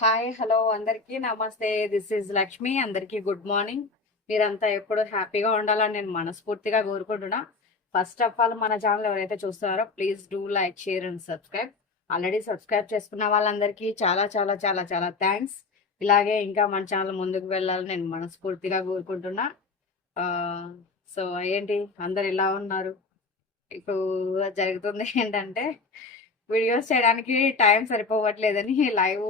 Hi hello అందరికీ నమస్తే. This is Lakshmi అందరికీ గుడ్ మార్నింగ్ మీరంతా ఎప్పుడు హ్యాపీగా ఉండాలని నేను మనస్ఫూర్తిగా కోరుకుంటున్నా. ఫస్ట్ ఆఫ్ ఆల్ మన ఛానల్ ఎవరైతే చూస్తున్నారో please do like share and subscribe already subscribe చేసుకున్న వాళ్ళందరికీ చాలా చాలా చాలా చాలా థ్యాంక్స్ ఇలాగే ఇంకా మన ఛానల్ ముందుకు వెళ్ళాలని నేను మనస్ఫూర్తిగా కోరుకుంటున్నా. సో ఏంటి? అందరు ఎలా ఉన్నారు? ఇప్పుడు జరుగుతుంది ఏంటంటే వీడియోస్ చేయడానికి టైం సరిపోవట్లేదని లైవ్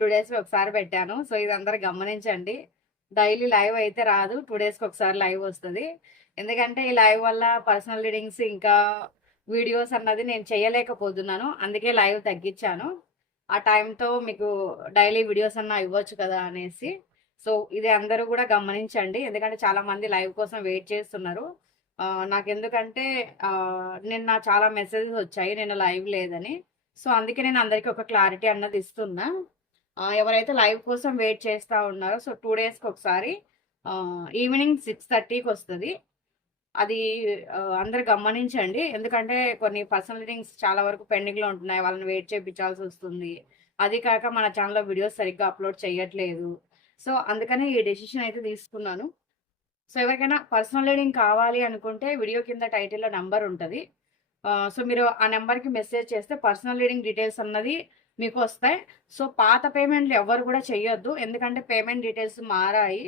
టూ డేస్కి ఒకసారి పెట్టాను. సో ఇది అందరు గమనించండి. డైలీ లైవ్ అయితే రాదు. టూ డేస్కి ఒకసారి లైవ్ వస్తుంది. ఎందుకంటే ఈ లైవ్ వల్ల పర్సనల్ రీడింగ్స్ ఇంకా వీడియోస్ అన్నది నేను చేయలేకపోతున్నాను. అందుకే లైవ్ తగ్గించాను. ఆ టైంతో మీకు డైలీ వీడియోస్ అన్న ఇవ్వచ్చు కదా అనేసి. సో ఇది అందరూ కూడా గమనించండి. ఎందుకంటే చాలామంది లైవ్ కోసం వెయిట్ చేస్తున్నారు. నాకు ఎందుకంటే నిన్న చాలా మెసేజెస్ వచ్చాయి. నేను లైవ్ లేదని. సో అందుకే నేను అందరికీ ఒక క్లారిటీ అన్నది ఇస్తున్నా. ఎవరైతే లైవ్ కోసం వెయిట్ చేస్తూ ఉన్నారో సో టూ డేస్కి ఒకసారి ఈవినింగ్ సిక్స్ థర్టీకి వస్తుంది. అది అందరు గమనించండి. ఎందుకంటే కొన్ని పర్సనల్ థింగ్స్ చాలా వరకు పెండింగ్లో ఉంటున్నాయి. వాళ్ళని వెయిట్ చేయించాల్సి వస్తుంది. అది కాక మన ఛానల్లో వీడియోస్ సరిగ్గా అప్లోడ్ చేయట్లేదు సో అందుకనే ఈ డెసిషన్ అయితే తీసుకున్నాను. సో ఎవరికైనా పర్సనల్ రీడింగ్ కావాలి అనుకుంటే వీడియో కింద టైటిల్లో నెంబర్ ఉంటుంది. సో మీరు ఆ నెంబర్కి మెసేజ్ చేస్తే పర్సనల్ రీడింగ్ డీటెయిల్స్ అన్నది మీకు వస్తాయి సో పాత పేమెంట్లు ఎవరు కూడా చేయొద్దు ఎందుకంటే పేమెంట్ డీటెయిల్స్ మారాయి.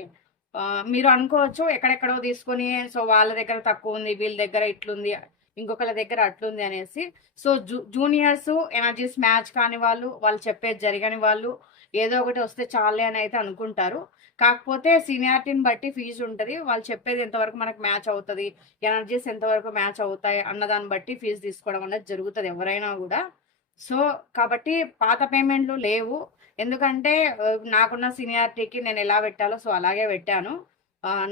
మీరు అనుకోవచ్చు ఎక్కడెక్కడో తీసుకొని సో వాళ్ళ దగ్గర తక్కువ ఉంది వీళ్ళ దగ్గర ఇట్లుంది ఇంకొకళ్ళ దగ్గర అట్లుంది అనేసి. So zoo juniors energies match కాని వాళ్ళు వాళ్ళు చెప్పేది జరగని వాళ్ళు ఏదో ఒకటి వస్తే చాలే అని అయితే అనుకుంటారు. కాకపోతే సీనియారిటీని బట్టి ఫీజు ఉంటుంది. వాళ్ళు చెప్పేది ఎంతవరకు మనకు మ్యాచ్ అవుతుంది ఎనర్జీస్ ఎంతవరకు మ్యాచ్ అవుతాయి అన్నదాన్ని బట్టి ఫీజు తీసుకోవడం అనేది జరుగుతుంది ఎవరైనా కూడా. సో కాబట్టి పాత పేమెంట్లు లేవు. ఎందుకంటే నాకున్న సీనియారిటీకి నేను ఎలా పెట్టాలో సో అలాగే పెట్టాను.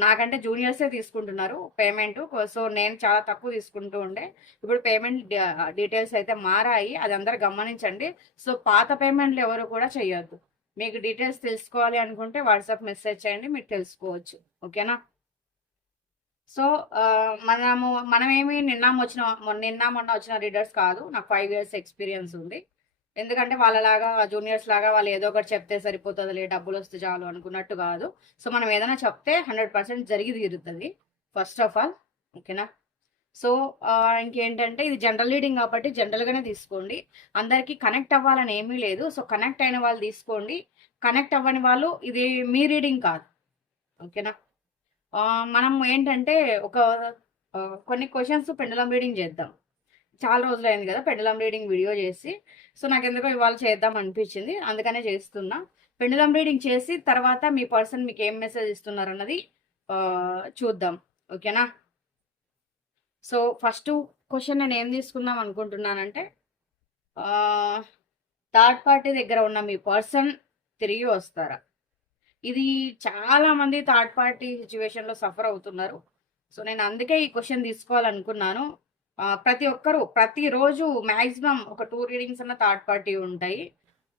నాకంటే జూనియర్సే తీసుకుంటున్నారు పేమెంట్. సో నేను చాలా తక్కువ తీసుకుంటూ ఉండే. ఇప్పుడు పేమెంట్ డీటెయిల్స్ అయితే మారాయి. అది అందరు గమనించండి. సో పాత పేమెంట్లు ఎవరు కూడా చేయొద్దు మీకు డీటెయిల్స్ తెలుసుకోవాలి అనుకుంటే వాట్సాప్ మెసేజ్ చేయండి మీరు తెలుసుకోవచ్చు. ఓకేనా? సో మనము మనమేమి నిన్న వచ్చిన మొన్న- నిన్న మొన్న వచ్చిన రీడర్స్ కాదు. నాకు ఫైవ్ ఇయర్స్ ఎక్స్పీరియన్స్ ఉంది. ఎందుకంటే వాళ్ళలాగా జూనియర్స్ లాగా వాళ్ళు ఏదో ఒకటి చెప్తే సరిపోతుందిలే డబ్బులు వస్తే చాలు అనుకున్నట్టు కాదు. సో మనం ఏదైనా చెప్తే హండ్రెడ్ పర్సెంట్ జరిగి తీరుతుంది. ఫస్ట్ ఆఫ్ ఆల్ ఓకేనా? సో ఇంకేంటంటే ఇది జనరల్ రీడింగ్ కాబట్టి జనరల్గానే తీసుకోండి. అందరికీ కనెక్ట్ అవ్వాలని ఏమీ లేదు. సో కనెక్ట్ అయిన వాళ్ళు తీసుకోండి. కనెక్ట్ అవ్వని వాళ్ళు ఇది మీ రీడింగ్ కాదు. ఓకేనా? మనం ఏంటంటే ఒక కొన్ని క్వశ్చన్స్ పెండలం రీడింగ్ చేద్దాం. చాలా రోజులు అయింది కదా పెండలం రీడింగ్ వీడియో చేసి. సో నాకు ఎందుకో ఇవాళ చేద్దాం అనిపించింది. అందుకనే చేస్తున్నా. పెండలం రీడింగ్ చేసి తర్వాత మీ పర్సన్ మీకు ఏం మెసేజ్ ఇస్తున్నారు అన్నది చూద్దాం. ఓకేనా సో ఫస్ట్ క్వశ్చన్ నేను ఏం తీసుకుందాం అనుకుంటున్నానంటే థర్డ్ పార్టీ దగ్గర ఉన్న మీ పర్సన్ తిరిగి వస్తారా? ఇది చాలా మంది థర్డ్ పార్టీ సిచ్యువేషన్లో సఫర్ అవుతున్నారు. సో నేను అందుకే ఈ క్వశ్చన్ తీసుకోవాలనుకున్నాను. ప్రతి ఒక్కరు ప్రతిరోజు మ్యాక్సిమం ఒక టూ రీడింగ్స్ అన్న థర్డ్ పార్టీ ఉంటాయి.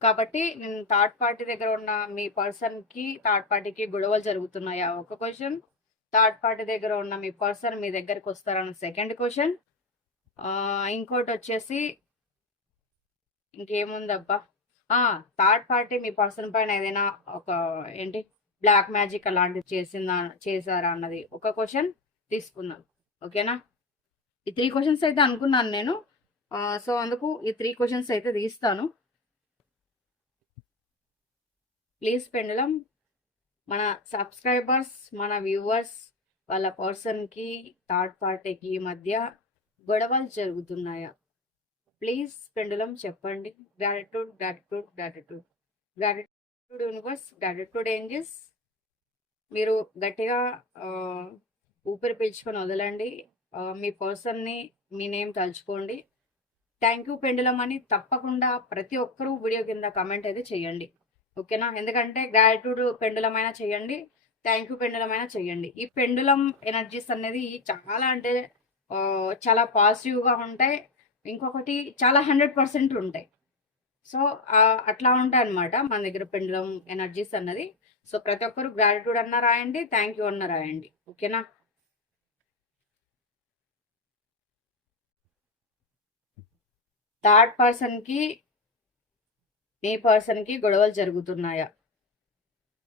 కాబట్టి నేను థర్డ్ పార్టీ దగ్గర ఉన్న మీ పర్సన్కి థర్డ్ పార్టీకి గొడవలు జరుగుతున్నాయా? ఒక క్వశ్చన్ థర్డ్ పార్టీ దగ్గర ఉన్న మీ పర్సన్ మీ దగ్గరికి వస్తారన్న సెకండ్ క్వశ్చన్ ఇంకోటి వచ్చేసి ఇంకేముందబ్బా? థర్డ్ పార్టీ మీ పర్సన్ పైన ఏదైనా ఒక ఏంటి బ్లాక్ మ్యాజిక్ అలాంటివి చేసిందా చేశారా అన్నది ఒక క్వశ్చన్ తీసుకుందాం. ఓకేనా? ఈ త్రీ క్వశ్చన్స్ అయితే అనుకున్నాను నేను. సో అందుకు ఈ త్రీ క్వశ్చన్స్ అయితే తీస్తాను. ప్లీజ్ పెండలం మన సబ్స్క్రైబర్స్ మన వ్యూవర్స్ వాళ్ళ పర్సన్కి థర్డ్ పార్టీకి మధ్య గొడవలు జరుగుతున్నాయా? ప్లీజ్ పెండులం చెప్పండి. Gratitude gratitude gratitude gratitude universe gratitude angels మీరు గట్టిగా ఊపిరి పీల్చుకొని వదలండి. మీ పర్సన్ని మీ నేమ్ తలుచుకోండి. థ్యాంక్ యూ పెండులం అని తప్పకుండా ప్రతి ఒక్కరూ వీడియో కింద కమెంట్ అయితే చేయండి. ఓకేనా ఎందుకంటే గ్రాటిట్యూడ్ పెండులమైనా చేయండి థ్యాంక్ యూ పెండులమైనా చేయండి. ఈ పెండులం ఎనర్జీస్ అనేది చాలా అంటే చాలా పాజిటివ్గా ఉంటాయి. ఇంకొకటి చాలా హండ్రెడ్ పర్సెంట్ ఉంటాయి. సో అట్లా ఉంటాయి అనమాట మన దగ్గర పెండులం ఎనర్జీస్ అన్నది. సో ప్రతి ఒక్కరు గ్రాటిట్యూడ్ అన్న రాయండి థ్యాంక్ యూ అన్న రాయండి. ఓకేనా? థర్డ్ పర్సన్కి మీ పర్సన్కి గొడవలు జరుగుతున్నాయా?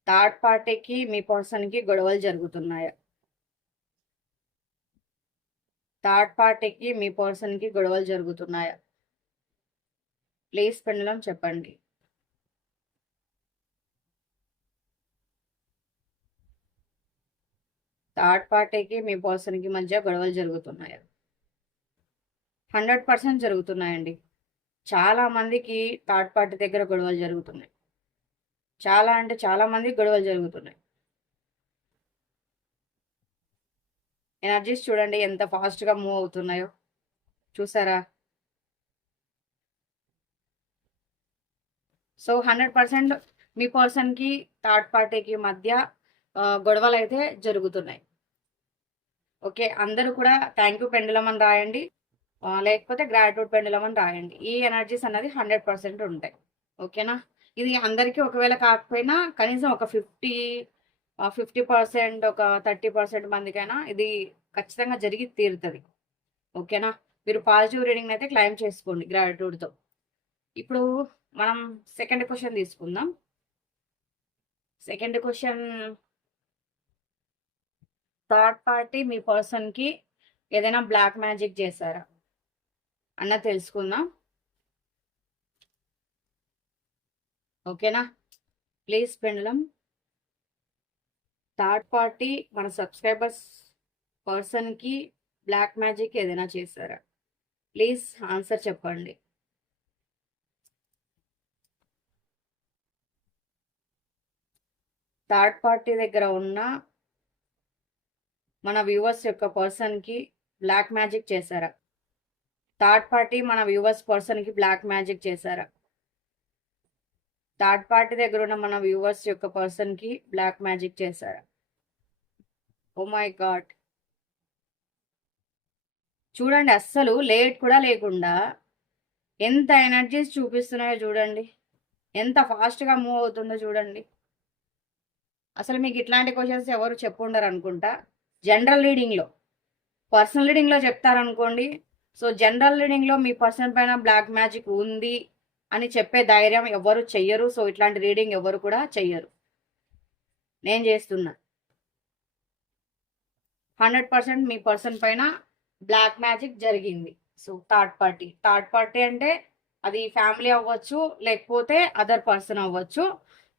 థర్డ్ పార్టీకి మీ పర్సన్కి గొడవలు జరుగుతున్నాయా? థర్డ్ పార్టీకి మీ పర్సన్కి గొడవలు జరుగుతున్నాయా? ప్లీజ్ పెండలం చెప్పండి. థర్డ్ పార్టీకి మీ పర్సన్కి మధ్య గొడవలు జరుగుతున్నాయా? హండ్రెడ్ పర్సెంట్ జరుగుతున్నాయండి. చాలా మందికి థర్డ్ పార్టీ దగ్గర గొడవలు జరుగుతున్నాయి. చాలా అంటే చాలా మందికి గొడవలు జరుగుతున్నాయి. ఎనర్జీస్ చూడండి ఎంత ఫాస్ట్గా మూవ్ అవుతున్నాయో. చూసారా? సో హండ్రెడ్ పర్సెంట్ మీ పర్సన్కి థర్డ్ పార్టీకి మధ్య గొడవలు అయితే జరుగుతున్నాయి. ఓకే అందరూ కూడా థ్యాంక్ యూ పెండులం అని రాయండి లేకపోతే గ్రాట్యూడ్ పెండులం అని రాయండి. ఈ ఎనర్జీస్ అన్నది హండ్రెడ్ పర్సెంట్ ఉంటాయి. ఓకేనా? ఇది అందరికీ ఒకవేళ కాకపోయినా కనీసం ఒక ఫిఫ్టీ ఫిఫ్టీ పర్సెంట్ ఒక థర్టీ పర్సెంట్ మందికైనా ఇది ఖచ్చితంగా జరిగి తీరుతుంది. ఓకేనా? మీరు పాజిటివ్ రీడింగ్ అయితే క్లైమ్ చేసుకోండి గ్రాటిట్యూడ్తో ఇప్పుడు మనం సెకండ్ క్వశ్చన్ తీసుకుందాం. Second question. థర్డ్ పార్టీ మీ పర్సన్కి ఏదైనా బ్లాక్ మ్యాజిక్ చేశారా? అన్న తెలుసుకుందాం. ఓకేనా? Please pendulum. థర్డ్ పార్టీ మన సబ్స్క్రైబర్స్ పర్సన్కి బ్లాక్ మ్యాజిక్ ఏదైనా చేశారా? ప్లీజ్ ఆన్సర్ చెప్పండి. థర్డ్ పార్టీ దగ్గర ఉన్న మన వ్యూవర్స్ యొక్క పర్సన్కి బ్లాక్ మ్యాజిక్ చేశారా? థర్డ్ పార్టీ మన వ్యూవర్స్ పర్సన్కి బ్లాక్ మ్యాజిక్ చేశారా? థర్డ్ పార్టీ దగ్గర ఉన్న మన వ్యూవర్స్ యొక్క పర్సన్కి బ్లాక్ మ్యాజిక్ చేశారా? ఓ మై గాడ్ చూడండి అస్సలు లేట్ కూడా లేకుండా ఎంత ఎనర్జీస్ చూపిస్తున్నాయో చూడండి. ఎంత ఫాస్ట్గా మూవ్ అవుతుందో చూడండి. అసలు మీకు ఇట్లాంటి క్వశ్చన్స్ ఎవరు చెప్పుండరు అనుకుంటా. జనరల్ రీడింగ్లో పర్సనల్ రీడింగ్లో చెప్తారనుకోండి. సో జనరల్ రీడింగ్లో మీ పర్సన్ పైన బ్లాక్ మ్యాజిక్ ఉంది అని చెప్పే ధైర్యం ఎవరు చెయ్యరు. సో ఇట్లాంటి రీడింగ్ ఎవరు కూడా చెయ్యరు. నేను చేస్తున్నా. హండ్రెడ్ పర్సెంట్ మీ పర్సన్ పైన బ్లాక్ మ్యాజిక్ జరిగింది. So third party. Third party అంటే అది ఫ్యామిలీ అవ్వచ్చు లేకపోతే అదర్ పర్సన్ అవ్వచ్చు.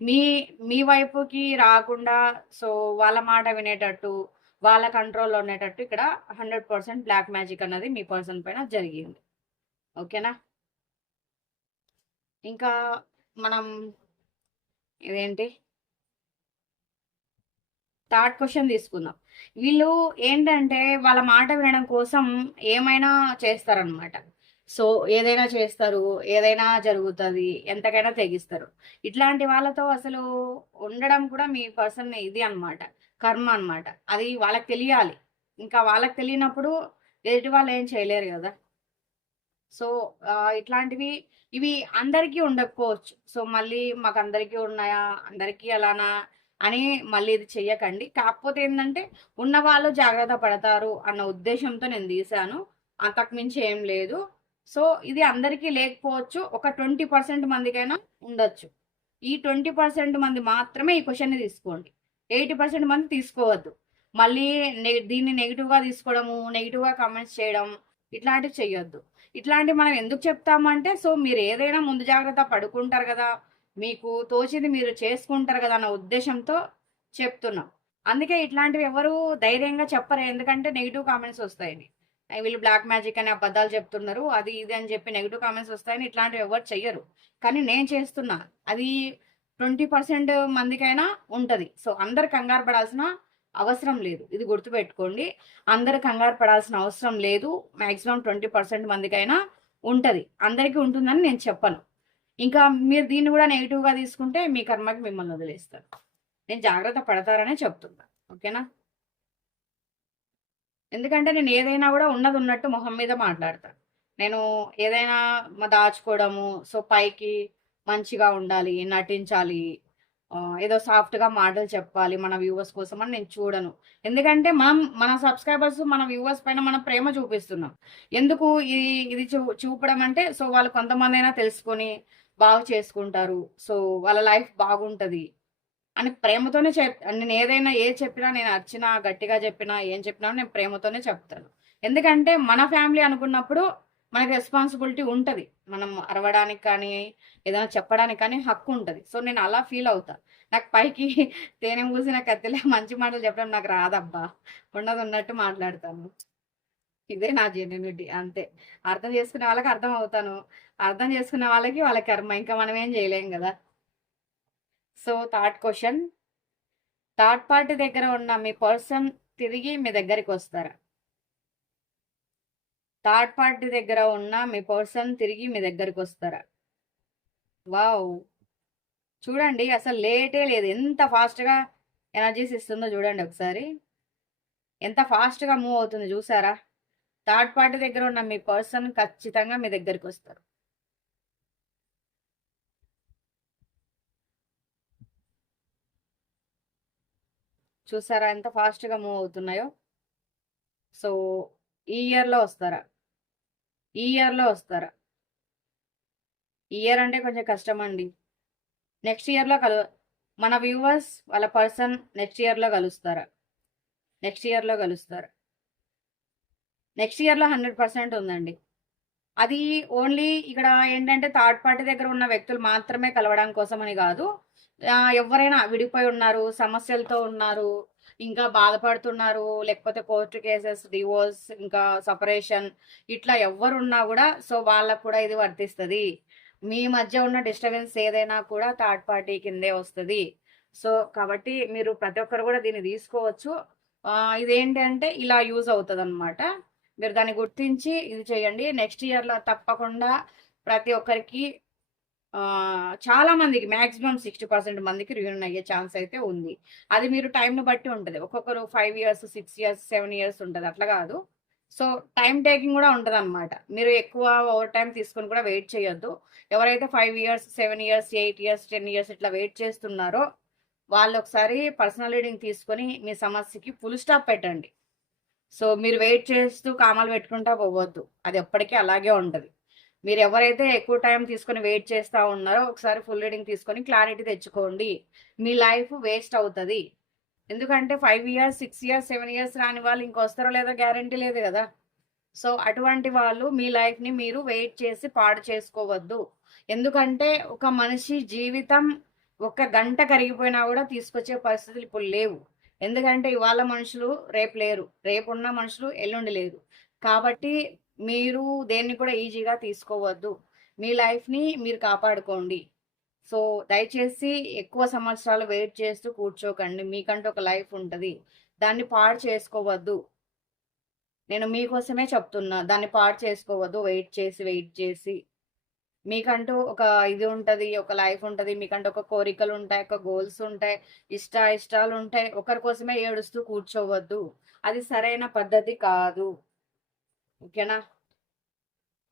మీ మీ వైపుకి రాకుండా సో వాళ్ళ మాట వినేటట్టు వాళ్ళ కంట్రోల్లో ఉండేటట్టు ఇక్కడ హండ్రెడ్ పర్సెంట్ బ్లాక్ మ్యాజిక్ అన్నది మీ పర్సన్ పైన జరిగింది. ఓకేనా? ఇంకా మనం ఇదేంటి? థర్డ్ క్వశ్చన్ తీసుకుందాం. వీళ్ళు ఏంటంటే వాళ్ళ మాట వినడం కోసం ఏమైనా చేస్తారనమాట సో ఏదైనా చేస్తారు ఏదైనా జరుగుతుంది ఎంతకైనా తెగిస్తారు. ఇట్లాంటి వాళ్ళతో అసలు ఉండడం కూడా మీ పర్సన్ ఇది అన్నమాట. కర్మ అన్నమాట. అది వాళ్ళకి తెలియాలి. ఇంకా వాళ్ళకి తెలియనప్పుడు ఎదుటి వాళ్ళు ఏం చేయలేరు కదా. సో ఇట్లాంటివి ఇవి అందరికీ ఉండకపోవచ్చు. సో మళ్ళీ మాకు అందరికీ ఉన్నాయా? అందరికీ అలానా? అని మళ్ళీ ఇది చెయ్యకండి. కాకపోతే ఏంటంటే ఉన్న వాళ్ళు జాగ్రత్త పడతారు అన్న ఉద్దేశంతో నేను తీశాను. అంతకుమించి ఏం లేదు. సో ఇది అందరికీ లేకపోవచ్చు. ఒక ట్వంటీ పర్సెంట్ మందికైనా ఉండొచ్చు. ఈ ట్వంటీ పర్సెంట్ మంది మాత్రమే ఈ క్వశ్చన్ని తీసుకోండి. ఎయిటీ పర్సెంట్ మంది తీసుకోవద్దు. మళ్ళీ నె- దీన్ని నెగిటివ్గా తీసుకోవడము నెగిటివ్గా కామెంట్స్ చేయడం ఇట్లాంటివి చెయ్యొద్దు. ఇట్లాంటివి మనం ఎందుకు చెప్తామంటే సో మీరు ఏదైనా ముందు జాగ్రత్త పడుకుంటారు కదా మీకు తోచింది మీరు చేసుకుంటారు కదా అన్న ఉద్దేశంతో చెప్తున్నాం. అందుకే ఇట్లాంటివి ఎవరు ధైర్యంగా చెప్పరు. ఎందుకంటే నెగిటివ్ కామెంట్స్ వస్తాయని. వీళ్ళు బ్లాక్ మ్యాజిక్ అని అబద్ధాలు చెప్తున్నారు. అది ఇది అని చెప్పి నెగిటివ్ కామెంట్స్ వస్తాయని ఇట్లాంటివి ఎవరు చెయ్యరు. కానీ నేను చేస్తున్నా. అది ట్వంటీ పర్సెంట్ మందికైనా ఉంటుంది. సో అందరు కంగారు పడాల్సిన అవసరం లేదు. ఇది గుర్తుపెట్టుకోండి. అందరు కంగారు పడాల్సిన అవసరం లేదు. మాక్సిమం ట్వంటీ పర్సెంట్ మందికైనా ఉంటుంది. అందరికీ ఉంటుందని నేను చెప్పను. ఇంకా మీరు దీన్ని కూడా నెగిటివ్గా తీసుకుంటే మీ కర్మకి మిమ్మల్ని వదిలేస్తారు. నేను జాగ్రత్త పడతారనే చెప్తున్నా. ఓకేనా? ఎందుకంటే నేను ఏదైనా కూడా ఉన్నది ఉన్నట్టు మొహం మీద మాట్లాడతా. నేను ఏదైనా దాచుకోవడము సో పైకి మంచిగా ఉండాలి నటించాలి ఏదో సాఫ్ట్గా మాటలు చెప్పాలి మన వ్యూవర్స్ కోసం అని నేను చూడను. ఎందుకంటే మనం మన సబ్స్క్రైబర్స్ మన వ్యూవర్స్ పైన మనం ప్రేమ చూపిస్తున్నాం. ఎందుకు ఇది ఇది చూ చూపడం అంటే సో వాళ్ళు కొంతమంది అయినా తెలుసుకొని బాగు చేసుకుంటారు. సో వాళ్ళ లైఫ్ బాగుంటుంది. అని ప్రేమతోనే చెప్ నేను ఏదైనా ఏ చెప్పినా నేను అర్చినా గట్టిగా చెప్పినా ఏం చెప్పినా నేను ప్రేమతోనే చెప్తాను. ఎందుకంటే మన ఫ్యామిలీ అనుకున్నప్పుడు మనకి రెస్పాన్సిబిలిటీ ఉంటుంది. మనం అరవడానికి కానీ ఏదైనా చెప్పడానికి కానీ హక్కు ఉంటుంది. సో నేను అలా ఫీల్ అవుతా. నాకు పైకి తేనె పూసిన కత్తిలే మంచి మాటలు చెప్పడం నాకు రాదబ్బా. ఉన్నది ఉన్నట్టు మాట్లాడతాను. ఇదే నా జెన్యునిటీ అంతే. అర్థం చేసుకునే వాళ్ళకి అర్థం అవుతాను. అర్థం చేసుకునే వాళ్ళకి వాళ్ళ కర్మ ఇంకా మనం ఏం చేయలేం కదా. So third question third party దగ్గర ఉన్న మీ పర్సన్ తిరిగి మీ దగ్గరికి వస్తారా? థర్డ్ పార్టీ దగ్గర ఉన్న మీ పర్సన్ తిరిగి మీ దగ్గరికి వస్తారా? వావ్ చూడండి అసలు లేటే లేదు. ఎంత ఫాస్ట్గా ఎనర్జీస్ ఇస్తుందో చూడండి ఒకసారి. ఎంత ఫాస్ట్గా మూవ్ అవుతుంది చూసారా? థర్డ్ పార్టీ దగ్గర ఉన్న మీ పర్సన్ ఖచ్చితంగా మీ దగ్గరికి వస్తారు. చూసారా ఎంత ఫాస్ట్గా మూవ్ అవుతున్నాయో? సో ఈ ఇయర్లో వస్తారా? ఈ ఇయర్లో వస్తారా? ఈ ఇయర్ అంటే కొంచెం కష్టం అండి నెక్స్ట్ ఇయర్లో కలు మన వ్యూవర్స్ వాళ్ళ పర్సన్ నెక్స్ట్ ఇయర్లో కలుస్తారా? నెక్స్ట్ ఇయర్లో కలుస్తారా? నెక్స్ట్ ఇయర్లో హండ్రెడ్ పర్సెంట్ ఉందండి. అది ఓన్లీ ఇక్కడ ఏంటంటే థర్డ్ పార్టీ దగ్గర ఉన్న వ్యక్తులు మాత్రమే కలవడం కోసమని కాదు. ఎవరైనా విడిపోయి ఉన్నారు సమస్యలతో ఉన్నారు ఇంకా బాధపడుతున్నారు లేకపోతే కోర్టు కేసెస్ డివోర్స్ ఇంకా సపరేషన్ ఇట్లా ఎవరున్నా కూడా సో వాళ్ళకు కూడా ఇది వర్తిస్తుంది. మీ మధ్య ఉన్న డిస్టర్బెన్స్ ఏదైనా కూడా థర్డ్ పార్టీ కిందే వస్తుంది. సో కాబట్టి మీరు ప్రతి ఒక్కరు కూడా దీన్ని తీసుకోవచ్చు. ఇదేంటి అంటే ఇలా యూజ్ అవుతుంది అనమాట మీరు దాన్ని గుర్తించి ఇది చేయండి. నెక్స్ట్ ఇయర్లో తప్పకుండా ప్రతి ఒక్కరికి చాలా మందికి మ్యాక్సిమం సిక్స్టీ పర్సెంట్ మందికి రియూన్ అయ్యే ఛాన్స్ అయితే ఉంది. అది మీరు టైంను బట్టి ఉంటుంది. ఒక్కొక్కరు five years six years seven years ఉంటుంది. అట్లా కాదు. సో టైం టేకింగ్ కూడా ఉంటుంది అనమాట మీరు ఎక్కువ ఓవర్ టైం తీసుకొని కూడా వెయిట్ చేయొద్దు. ఎవరైతే five years seven years eight years ten years ఇట్లా వెయిట్ చేస్తున్నారో వాళ్ళు ఒకసారి పర్సనల్ రీడింగ్ తీసుకొని మీ సమస్యకి ఫుల్ స్టాప్ పెట్టండి. సో మీరు వెయిట్ చేస్తూ కామాలు పెట్టుకుంటా పోవద్దు. అది ఎప్పటికీ అలాగే ఉంటుంది. మీరు ఎవరైతే ఎక్కువ టైం తీసుకొని వెయిట్ చేస్తూ ఉన్నారో ఒకసారి ఫుల్ రీడింగ్ తీసుకొని క్లారిటీ తెచ్చుకోండి. మీ లైఫ్ వేస్ట్ అవుతుంది. ఎందుకంటే five years six years seven years రాని వాళ్ళు ఇంకొస్తారో లేదో గ్యారంటీ లేదు కదా. సో అటువంటి వాళ్ళు మీ లైఫ్ని మీరు వెయిట్ చేసి పాడు చేసుకోవద్దు. ఎందుకంటే ఒక మనిషి జీవితం ఒక గంట కరిగిపోయినా కూడా తీసుకొచ్చే పరిస్థితులు ఇప్పుడు లేవు. ఎందుకంటే ఇవాళ మనుషులు రేపు లేరు. రేపు ఉన్న మనుషులు ఎల్లుండి లేరు. కాబట్టి మీరు దేన్ని కూడా ఈజీగా తీసుకోవద్దు. మీ లైఫ్ని మీరు కాపాడుకోండి. సో దయచేసి ఎక్కువ సంవత్సరాలు వెయిట్ చేస్తూ కూర్చోకండి. మీకంటూ ఒక లైఫ్ ఉంటుంది. దాన్ని పాడు చేసుకోవద్దు. నేను మీకోసమే చెప్తున్నా. దాన్ని పాడు చేసుకోవద్దు. వెయిట్ చేసి వెయిట్ చేసి. మీకంటూ ఒక ఇది ఉంటుంది ఒక లైఫ్ ఉంటుంది మీకంటూ ఒక కోరికలు ఉంటాయి ఒక గోల్స్ ఉంటాయి ఇష్ట ఇష్టాలు ఉంటాయి ఒకరి కోసమే ఏడుస్తూ కూర్చోవద్దు. అది సరైన పద్ధతి కాదు. ఓకేనా?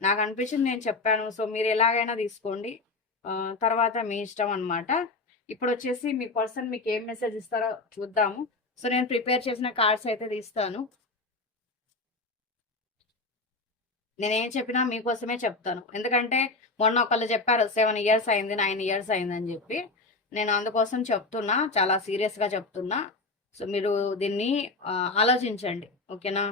నాకు అనిపించింది నేను చెప్పాను. సో మీరు ఎలాగైనా తీసుకోండి. తర్వాత మీ ఇష్టం అనమాట ఇప్పుడు వచ్చేసి మీ పర్సన్ మీకు ఏం మెసేజ్ ఇస్తారో చూద్దాము. సో నేను ప్రిపేర్ చేసిన కార్డ్స్ అయితే తీస్తాను. నేనేం చెప్పినా మీకోసమే చెప్తాను. ఎందుకంటే మొన్న ఒకళ్ళు చెప్పారు సెవెన్ ఇయర్స్ అయింది నైన్ ఇయర్స్ అయిందని చెప్పి. నేను అందుకోసం చెప్తున్నా చాలా సీరియస్గా చెప్తున్నా. సో మీరు దీన్ని ఆలోచించండి ఓకేనా?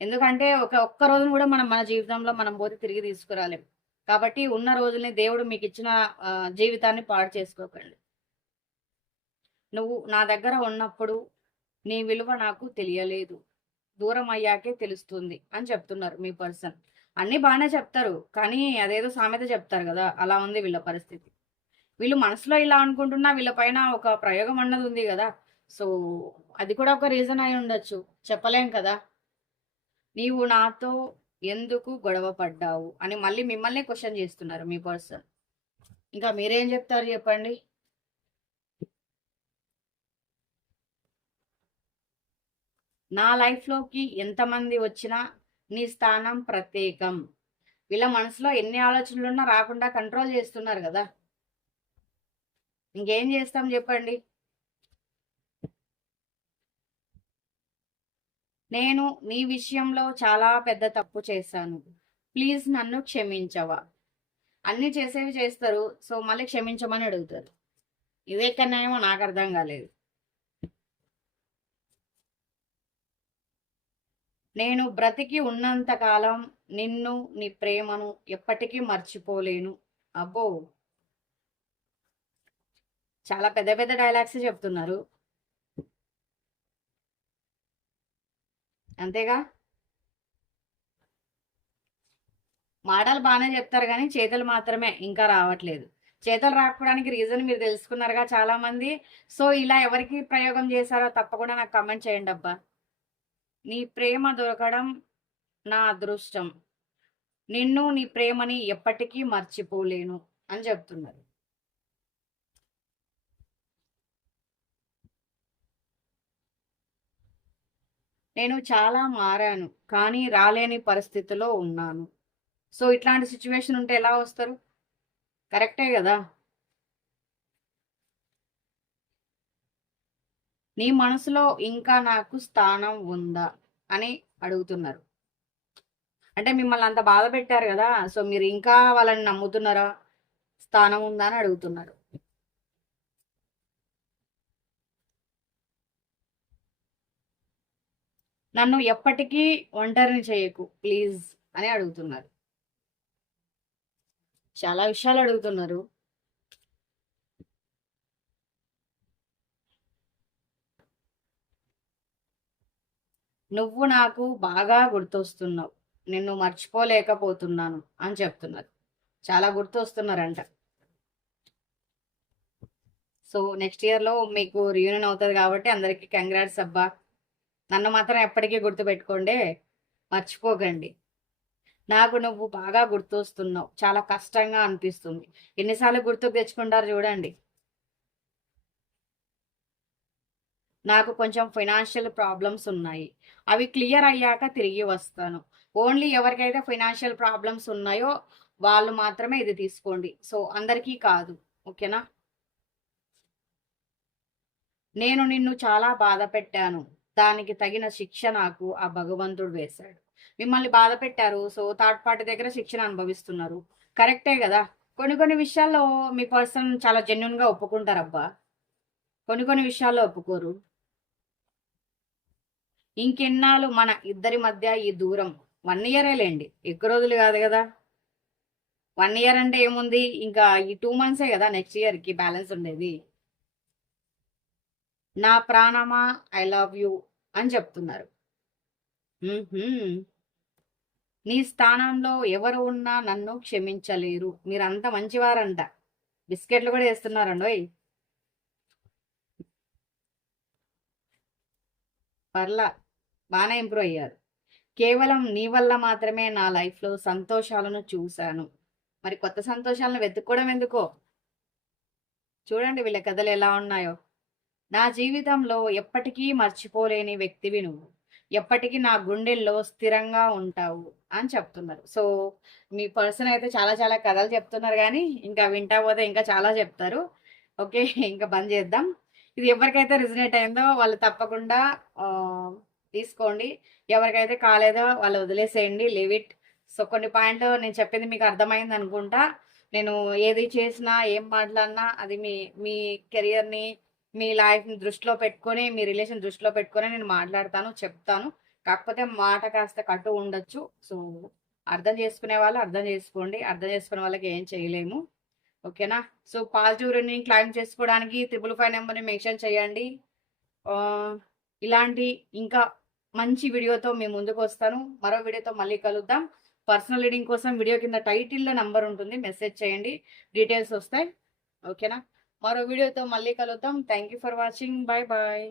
ఎందుకంటే ఒక ఒక్క రోజును కూడా మనం మన జీవితంలో మనం పోతే తిరిగి తీసుకురాలేం. కాబట్టి ఉన్న రోజుల్ని దేవుడు మీకు ఇచ్చిన జీవితాన్ని పాడు చేసుకోకండి. నువ్వు నా దగ్గర ఉన్నప్పుడు నీ విలువ నాకు తెలియలేదు. దూరం అయ్యాకే తెలుస్తుంది అని చెప్తున్నారు మీ పర్సన్. అన్నీ బాగానే చెప్తారు. కానీ అదేదో సామెత చెప్తారు కదా అలా ఉంది వీళ్ళ పరిస్థితి. వీళ్ళు మనసులో ఇలా అనుకుంటున్నా వీళ్ళ పైన ఒక ప్రయోగం అన్నది ఉంది కదా. సో అది కూడా ఒక రీజన్ అయి ఉండొచ్చు. చెప్పలేం కదా. నీవు నాతో ఎందుకు గొడవ పడ్డావు అని మళ్ళీ మిమ్మల్ని క్వశ్చన్ చేస్తున్నారు మీ పర్సన్. ఇంకా మీరేం చెప్తారు చెప్పండి? నా లైఫ్లోకి ఎంతమంది వచ్చినా నీ స్థానం ప్రత్యేకం. వీళ్ళ మనసులో ఎన్ని ఆలోచనలున్నా రాకుండా కంట్రోల్ చేస్తున్నారు కదా. ఇంకేం చేస్తాం చెప్పండి? నేను నీ విషయంలో చాలా పెద్ద తప్పు చేశాను. ప్లీజ్ నన్ను క్షమించవా? అన్ని చేసేవి చేస్తారు సో మళ్ళీ క్షమించమని అడుగుతారు. ఇదే కన్నాయేమో నాకు అర్థం కాలేదు. నేను బ్రతికి ఉన్నంత కాలం నిన్ను నీ ప్రేమను ఎప్పటికీ మర్చిపోలేను. అబ్బో! చాలా పెద్ద పెద్ద డైలాగ్స్ చెప్తున్నారు. అంతేగా? మాటలు బాగానే చెప్తారు కానీ చేతులు మాత్రమే ఇంకా రావట్లేదు. చేతులు రాకపోవడానికి రీజన్ మీరు తెలుసుకున్నారుగా చాలామంది. సో ఇలా ఎవరికి ప్రయోగం చేశారో తప్పకుండా నాకు కమెంట్ చేయండి అబ్బా. నీ ప్రేమ దొరకడం నా అదృష్టం. నిన్ను నీ ప్రేమని ఎప్పటికీ మర్చిపోలేను అని చెప్తున్నారు. నేను చాలా మారాను కానీ రాలేని పరిస్థితిలో ఉన్నాను. సో ఇట్లాంటి సిచ్యువేషన్ ఉంటే ఎలా వస్తారు? కరెక్టే కదా? నీ మనసులో ఇంకా నాకు స్థానం ఉందా? అని అడుగుతున్నారు. అంటే మిమ్మల్ని అంత బాధ పెట్టారు కదా సో మీరు ఇంకా వాళ్ళని నమ్ముతున్నారా? స్థానం ఉందా అని అడుగుతున్నారు. నన్ను ఎప్పటికీ ఒంటరిని చేయకు ప్లీజ్ అని అడుగుతున్నారు. చాలా విషయాలు అడుగుతున్నారు. నువ్వు నాకు బాగా గుర్తొస్తున్నావు. నిన్ను మర్చిపోలేకపోతున్నాను అని చెప్తున్నారు చాలా గుర్తొస్తున్నారంట. సో నెక్స్ట్ ఇయర్లో మీకు రియూనియన్ అవుతుంది కాబట్టి అందరికీ కంగ్రాట్స్ అబ్బా. నన్ను మాత్రం ఎప్పటికీ గుర్తుపెట్టుకోండి. మర్చిపోకండి. నాకు నువ్వు బాగా గుర్తొస్తున్నావు. చాలా కష్టంగా అనిపిస్తుంది. ఎన్నిసార్లు గుర్తుకు తెచ్చుకుంటారు చూడండి. నాకు కొంచెం ఫైనాన్షియల్ ప్రాబ్లమ్స్ ఉన్నాయి. అవి క్లియర్ అయ్యాక తిరిగి వస్తాను. ఓన్లీ ఎవరికైతే ఫైనాన్షియల్ ప్రాబ్లమ్స్ ఉన్నాయో వాళ్ళు మాత్రమే ఇది తీసుకోండి. సో అందరికీ కాదు. ఓకేనా? నేను నిన్ను చాలా బాధ పెట్టాను. దానికి తగిన శిక్ష నాకు ఆ భగవంతుడు వేశాడు. మిమ్మల్ని బాధ పెట్టారు. సో థర్డ్ పార్టీ దగ్గర శిక్షణ అనుభవిస్తున్నారు. కరెక్టే కదా? కొన్ని కొన్ని విషయాల్లో మీ పర్సన్ చాలా జెన్యున్గా ఒప్పుకుంటారబ్బా. కొన్ని కొన్ని విషయాల్లో ఒప్పుకోరు. ఇంకెన్నాళ్ళు మన ఇద్దరి మధ్య ఈ దూరం? వన్ ఇయరే లేండి. ఎక్కువ రోజులు కాదు కదా. వన్ ఇయర్ అంటే ఏముంది? ఇంకా ఈ టూ మంత్సే కదా నెక్స్ట్ ఇయర్కి బ్యాలెన్స్ ఉండేది. నా ప్రాణమా? ఐ లవ్ యూ అని చెప్తున్నారు. నీ స్థానంలో ఎవరు ఉన్నా నన్ను క్షమించలేరు. మీరంత మంచివారంట. బిస్కెట్లు కూడా వేస్తున్నారండి పర్లా. బాగానే ఇంప్రూవ్ అయ్యారు. కేవలం నీ వల్ల మాత్రమే నా లైఫ్లో సంతోషాలను చూశాను. మరి కొత్త సంతోషాలను వెతుక్కోవడం ఎందుకో? చూడండి వీళ్ళ కథలు ఎలా ఉన్నాయో. నా జీవితంలో ఎప్పటికీ మర్చిపోలేని వ్యక్తివి నువ్వు. ఎప్పటికీ నా గుండెల్లో స్థిరంగా ఉంటావు అని చెప్తున్నారు. సో మీ పర్సన్ అయితే చాలా చాలా కథలు చెప్తున్నారు కానీ ఇంకా వింటా పోతే ఇంకా చాలా చెప్తారు. ఓకే ఇంకా బంద్ చేద్దాం. ఇది ఎవరికైతే రిజనేట్ అయిందో వాళ్ళు తప్పకుండా తీసుకోండి. ఎవరికైతే కాలేదో వాళ్ళు వదిలేసేయండి లివ్ ఇట్ సో కొన్ని పాయింట్లు నేను చెప్పింది మీకు అర్థమైంది అనుకుంటా. నేను ఏది చేసినా ఏం మాట్లాడినా అది మీ మీ కెరియర్ని మీ లైఫ్ని దృష్టిలో పెట్టుకొని మీ రిలేషన్ దృష్టిలో పెట్టుకొని నేను మాట్లాడతాను చెప్తాను. కాకపోతే మాట కాస్త కట్టు ఉండొచ్చు. సో అర్థం చేసుకునే వాళ్ళు అర్థం చేసుకోండి. అర్థం చేసుకునే వాళ్ళకి ఏం చేయలేము. ఓకేనా? సో పాజిటివ్ రన్నింగ్ క్లైమ్ చేసుకోవడానికి త్రిపుల్ ఫైవ్ నెంబర్ని మెన్షన్ చేయండి. ఇలాంటి ఇంకా మంచి వీడియోతో మేము ముందుకు వస్తాను. మరో వీడియోతో మళ్ళీ కలుద్దాం. పర్సనల్ రీడింగ్ కోసం వీడియో కింద టైటిల్లో నంబర్ ఉంటుంది. మెసేజ్ చేయండి. డీటెయిల్స్ వస్తాయి. ఓకేనా మరో వీడియోతో మళ్ళీ కలుద్దాం. Thank you for watching bye bye